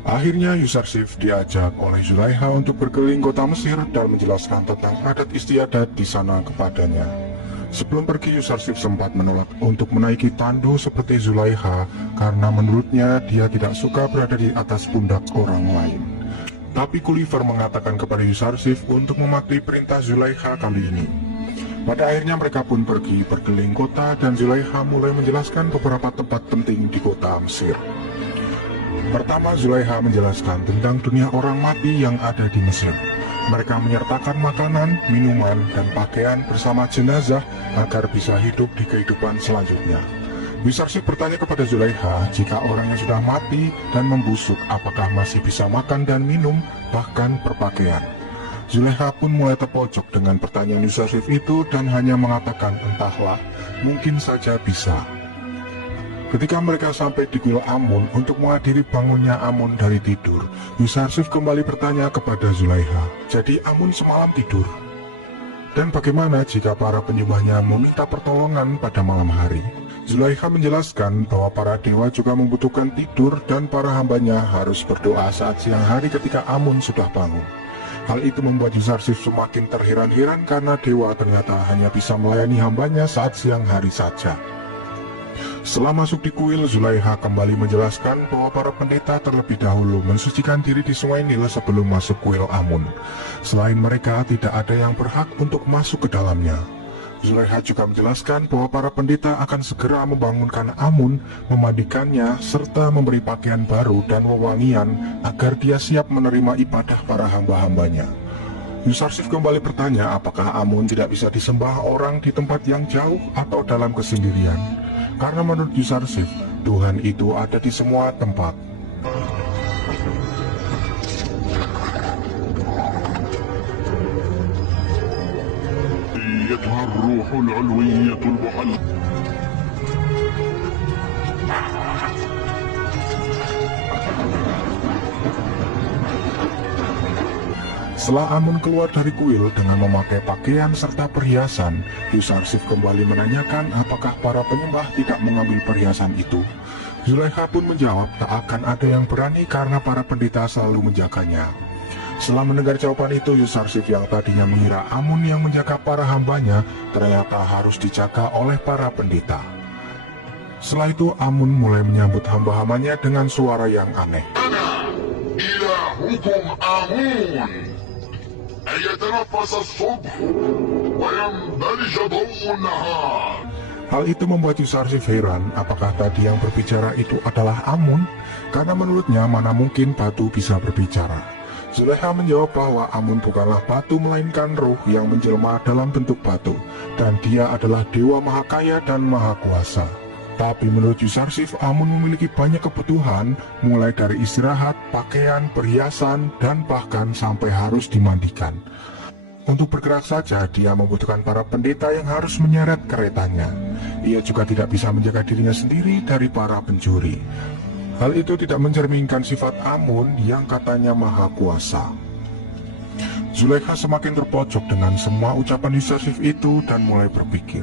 Akhirnya Yusarsif diajak oleh Zulaikha untuk berkeliling kota Mesir dan menjelaskan tentang adat istiadat di sana kepadanya. Sebelum pergi, Yusarsif sempat menolak untuk menaiki tandu seperti Zulaikha karena menurutnya dia tidak suka berada di atas pundak orang lain. Tapi Gulliver mengatakan kepada Yusarsif untuk mematuhi perintah Zulaikha kali ini. Pada akhirnya mereka pun pergi berkeliling kota dan Zulaikha mulai menjelaskan beberapa tempat penting di kota Mesir. Pertama, Zulaikha menjelaskan tentang dunia orang mati yang ada di Mesir. Mereka menyertakan makanan, minuman, dan pakaian bersama jenazah agar bisa hidup di kehidupan selanjutnya. Yusarsif bertanya kepada Zulaikha jika orang yang sudah mati dan membusuk apakah masih bisa makan dan minum, bahkan berpakaian. Zulaikha pun mulai terpojok dengan pertanyaan Yusarsif itu dan hanya mengatakan entahlah, mungkin saja bisa. Ketika mereka sampai di kuil Amun untuk menghadiri bangunnya Amun dari tidur, Yusarsif kembali bertanya kepada Zulaikha, jadi Amun semalam tidur? Dan bagaimana jika para penyembahnya meminta pertolongan pada malam hari? Zulaikha menjelaskan bahwa para dewa juga membutuhkan tidur dan para hambanya harus berdoa saat siang hari ketika Amun sudah bangun. Hal itu membuat Yusarsif semakin terheran-heran karena dewa ternyata hanya bisa melayani hambanya saat siang hari saja. Setelah masuk di kuil, Zulaikha kembali menjelaskan bahwa para pendeta terlebih dahulu mensucikan diri di sungai Nil sebelum masuk kuil Amun. Selain mereka, tidak ada yang berhak untuk masuk ke dalamnya. Zulaikha juga menjelaskan bahwa para pendeta akan segera membangunkan Amun, memandikannya, serta memberi pakaian baru dan wewangian agar dia siap menerima ibadah para hamba-hambanya. Yusarsif kembali bertanya apakah Amun tidak bisa disembah orang di tempat yang jauh atau dalam kesendirian. Karena menurut Yusarsif, Tuhan itu ada di semua tempat. Setelah Amun keluar dari kuil dengan memakai pakaian serta perhiasan, Yusarsif kembali menanyakan apakah para penyembah tidak mengambil perhiasan itu. Zulaikha pun menjawab tak akan ada yang berani karena para pendeta selalu menjaganya. Setelah mendengar jawaban itu, Yusarsif yang tadinya mengira Amun yang menjaga para hambanya ternyata harus dijaga oleh para pendeta. Setelah itu Amun mulai menyambut hamba-hambanya dengan suara yang aneh. Ilahukum Amun. Hal itu membuat Yusarsif heran apakah tadi yang berbicara itu adalah Amun, karena menurutnya mana mungkin batu bisa berbicara. Zulaikha menjawab bahwa Amun bukanlah batu melainkan roh yang menjelma dalam bentuk batu, dan dia adalah dewa maha kaya dan maha kuasa. Tapi menurut Yusarsif, Amun memiliki banyak kebutuhan, mulai dari istirahat, pakaian, perhiasan, dan bahkan sampai harus dimandikan. Untuk bergerak saja, dia membutuhkan para pendeta yang harus menyeret keretanya. Ia juga tidak bisa menjaga dirinya sendiri dari para pencuri. Hal itu tidak mencerminkan sifat Amun yang katanya maha kuasa. Zulaikha semakin terpojok dengan semua ucapan Yusarsif itu dan mulai berpikir.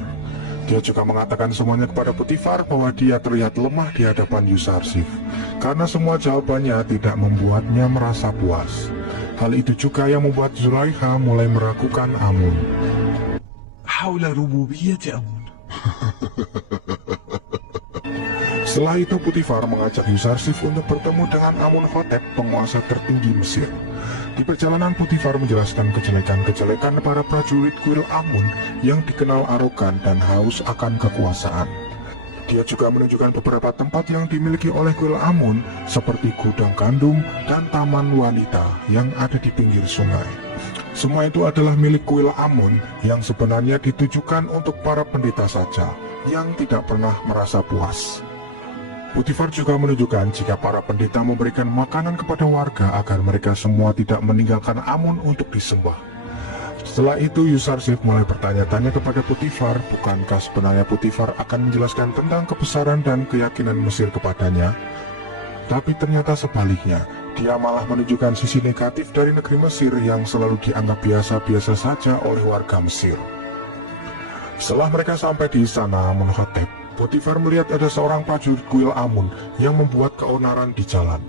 Dia juga mengatakan semuanya kepada Potifar bahwa dia terlihat lemah di hadapan Yusarsif, karena semua jawabannya tidak membuatnya merasa puas. Hal itu juga yang membuat Zulaikha mulai meragukan Amun. Haula rububiyyati Amun. Setelah itu Potifar mengajak Yusarsif untuk bertemu dengan Amunhotep, penguasa tertinggi Mesir. Di perjalanan, Potifar menjelaskan kejelekan-kejelekan para prajurit kuil Amun yang dikenal arogan dan haus akan kekuasaan. Dia juga menunjukkan beberapa tempat yang dimiliki oleh kuil Amun seperti gudang gandum dan taman wanita yang ada di pinggir sungai. Semua itu adalah milik kuil Amun yang sebenarnya ditujukan untuk para pendeta saja yang tidak pernah merasa puas. Potifar juga menunjukkan jika para pendeta memberikan makanan kepada warga agar mereka semua tidak meninggalkan Amun untuk disembah. Setelah itu Yusarsif mulai bertanya-tanya kepada Potifar, bukankah sebenarnya Potifar akan menjelaskan tentang kebesaran dan keyakinan Mesir kepadanya? Tapi ternyata sebaliknya, dia malah menunjukkan sisi negatif dari negeri Mesir yang selalu dianggap biasa-biasa saja oleh warga Mesir. Setelah mereka sampai di istana Amunhotep, Potifar melihat ada seorang prajurit kuil Amun yang membuat keonaran di jalan.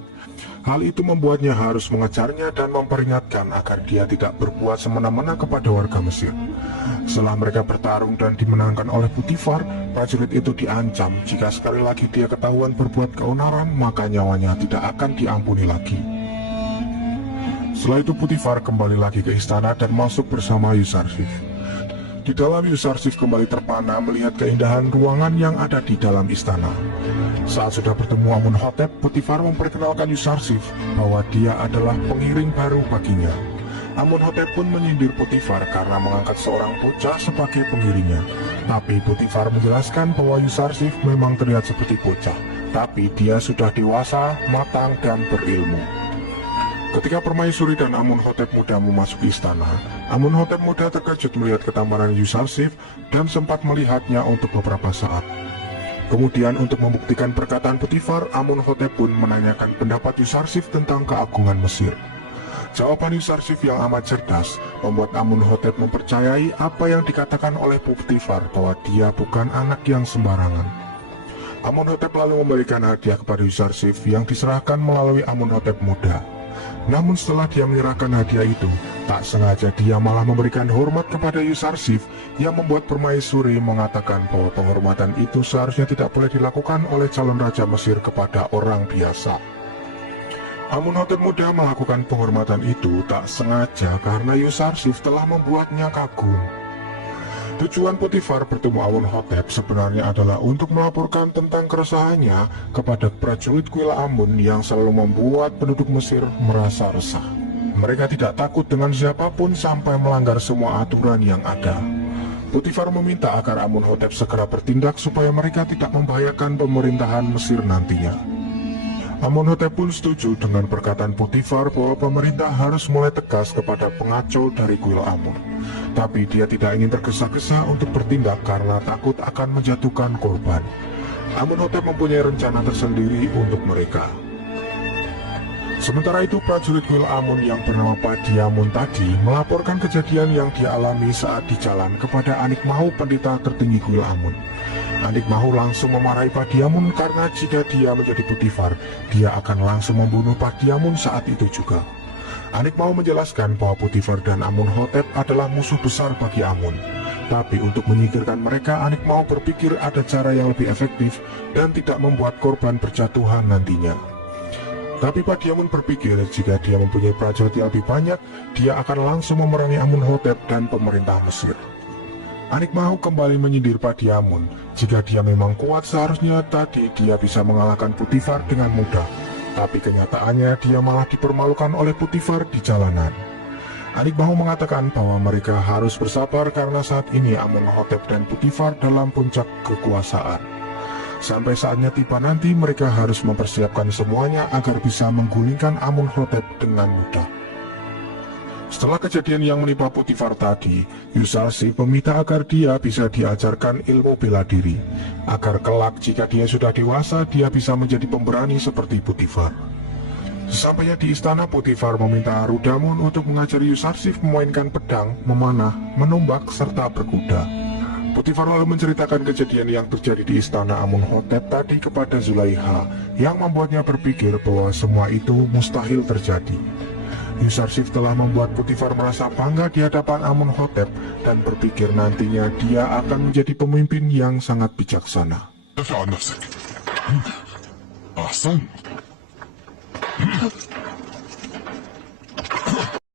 Hal itu membuatnya harus mengejarnya dan memperingatkan agar dia tidak berbuat semena-mena kepada warga Mesir. Setelah mereka bertarung dan dimenangkan oleh Potifar, prajurit itu diancam jika sekali lagi dia ketahuan berbuat keonaran, maka nyawanya tidak akan diampuni lagi. Setelah itu Potifar kembali lagi ke istana dan masuk bersama Yusarsif. Di dalam Yusarsif kembali terpana melihat keindahan ruangan yang ada di dalam istana. Saat sudah bertemu Amunhotep, Potifar memperkenalkan Yusarsif bahwa dia adalah pengiring baru baginya. Amunhotep pun menyindir Potifar karena mengangkat seorang bocah sebagai pengiringnya. Tapi Potifar menjelaskan bahwa Yusarsif memang terlihat seperti bocah, tapi dia sudah dewasa, matang, dan berilmu. Ketika permaisuri dan Amunhotep muda memasuki istana, Amunhotep muda terkejut melihat ketampanan Yusarsif dan sempat melihatnya untuk beberapa saat. Kemudian untuk membuktikan perkataan Potifar, Amunhotep pun menanyakan pendapat Yusarsif tentang keagungan Mesir. Jawaban Yusarsif yang amat cerdas membuat Amunhotep mempercayai apa yang dikatakan oleh Potifar bahwa dia bukan anak yang sembarangan. Amunhotep lalu memberikan hadiah kepada Yusarsif yang diserahkan melalui Amunhotep muda. Namun setelah dia menyerahkan hadiah itu, tak sengaja dia malah memberikan hormat kepada Yusarsif yang membuat permaisuri mengatakan bahwa penghormatan itu seharusnya tidak boleh dilakukan oleh calon raja Mesir kepada orang biasa. Amunhotep muda melakukan penghormatan itu tak sengaja karena Yusarsif telah membuatnya kagum. Tujuan Potifar bertemu Amunhotep sebenarnya adalah untuk melaporkan tentang keresahannya kepada prajurit kuil Amun yang selalu membuat penduduk Mesir merasa resah. Mereka tidak takut dengan siapapun sampai melanggar semua aturan yang ada. Potifar meminta agar Amunhotep segera bertindak supaya mereka tidak membahayakan pemerintahan Mesir nantinya. Amunhotep pun setuju dengan perkataan Potifar bahwa pemerintah harus mulai tegas kepada pengacau dari kuil Amun. Tapi dia tidak ingin tergesa-gesa untuk bertindak karena takut akan menjatuhkan korban. Amunhotep mempunyai rencana tersendiri untuk mereka. Sementara itu prajurit kuil Amun yang bernama Padiamun tadi melaporkan kejadian yang dia alami saat di jalan kepada Anikmahu pendeta tertinggi kuil Amun. Anikmahu langsung memarahi Padiamun karena jika dia menjadi Potifar, dia akan langsung membunuh Padiamun saat itu juga. Anikmahu menjelaskan bahwa Potifar dan Amunhotep adalah musuh besar bagi Amun. Tapi untuk menyingkirkan mereka, Anikmahu berpikir ada cara yang lebih efektif dan tidak membuat korban berjatuhan nantinya. Tapi Padiamun berpikir jika dia mempunyai prajurit yang lebih banyak, dia akan langsung memerangi Amunhotep dan pemerintah Mesir. Anikmahu kembali menyindir Padiamun, jika dia memang kuat seharusnya tadi dia bisa mengalahkan Potifar dengan mudah. Tapi kenyataannya dia malah dipermalukan oleh Potifar di jalanan. Anikmahu mengatakan bahwa mereka harus bersabar karena saat ini Amunhotep dan Potifar dalam puncak kekuasaan. Sampai saatnya tiba nanti mereka harus mempersiapkan semuanya agar bisa menggulingkan Amunhotep dengan mudah. Setelah kejadian yang menimpa Potifar tadi, Yusarsif meminta agar dia bisa diajarkan ilmu bela diri, agar kelak jika dia sudah dewasa, dia bisa menjadi pemberani seperti Potifar. Sesampainya di istana, Potifar meminta Rudamun untuk mengajari Yusarsif memainkan pedang, memanah, menumbak, serta berkuda. Potifar lalu menceritakan kejadian yang terjadi di istana Amunhotep tadi kepada Zulaiha, yang membuatnya berpikir bahwa semua itu mustahil terjadi. Yusarsif telah membuat Potifar merasa bangga di hadapan Amunhotep dan berpikir nantinya dia akan menjadi pemimpin yang sangat bijaksana. دافع عن نفسك. أحسنت.